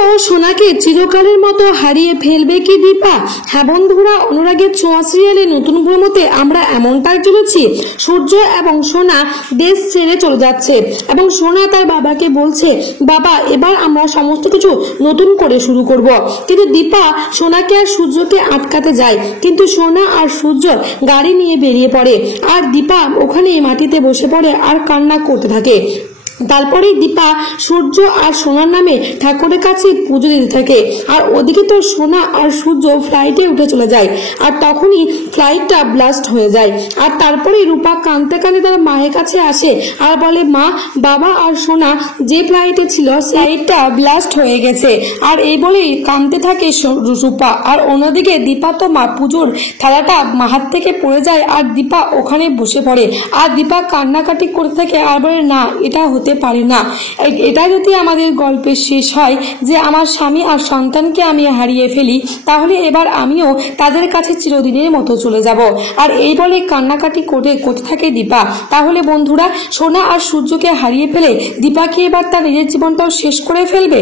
ও সোনাকে চিরকালের মতো হারিয়ে ফেলবে কি দীপা? হ্যাঁ বন্ধুরা, অনুরাগের ছোঁয়া সিরিয়ালে নতুন প্রমোতে আমরা এমনটাই চলেছি। সূর্য এবং সোনা দেশ ছেড়ে চলে যাচ্ছে এবং সোনা তার বাবাকে বলছে, বাবা এবার আমরা সমস্ত কিছু নতুন করে শুরু করব। কিন্তু দীপা সোনাকে আর সূর্যকে আটকাতে যায়, কিন্তু সোনা আর সূর্য গাড়ি নিয়ে বেরিয়ে পড়ে আর দীপা ওখানে মাটিতে বসে পড়ে আর কান্না করতে থাকে। তারপরেই দীপা সূর্য আর সোনার নামে ঠাকুরের কাছে পুজো দিতে থাকে। আর ওদিকে তো সোনা আর সূর্য ফ্লাইটে উঠে চলে যায় আর তখনই ফ্লাইটটা ব্লাস্ট হয়ে যায়। আর তারপরে রূপা কাঁদতে কাঁদতে তার মায়ের কাছে আসে আর বলে, মা, বাবা আর সোনা যে ফ্লাইটে ছিল ফ্লাইটটা ব্লাস্ট হয়ে গেছে। আর এই বলেই কাঁদতে থাকে রূপা। আর অন্যদিকে দীপা তো মা পুজোর থালাটা হাত থেকে পড়ে যায় আর দীপা ওখানে বসে পড়ে আর দীপা কান্নাকাটি করতে থাকে আর বলে, না, এটা হতে পারে না। এটা যদি আমাদের গল্পের শেষ হয় যে আমার স্বামী আর সন্তানকে আমি হারিয়ে ফেলি, তাহলে এবার আমিও তাদের কাছে চিরদিনের মতো চলে যাব। আর এই বলে কান্নাকাটি করতে থাকে দীপা। তাহলে বন্ধুরা, সোনা আর সূর্যকে হারিয়ে ফেলে দীপা কি এবার তার নিজের জীবনটাও শেষ করে ফেলবে?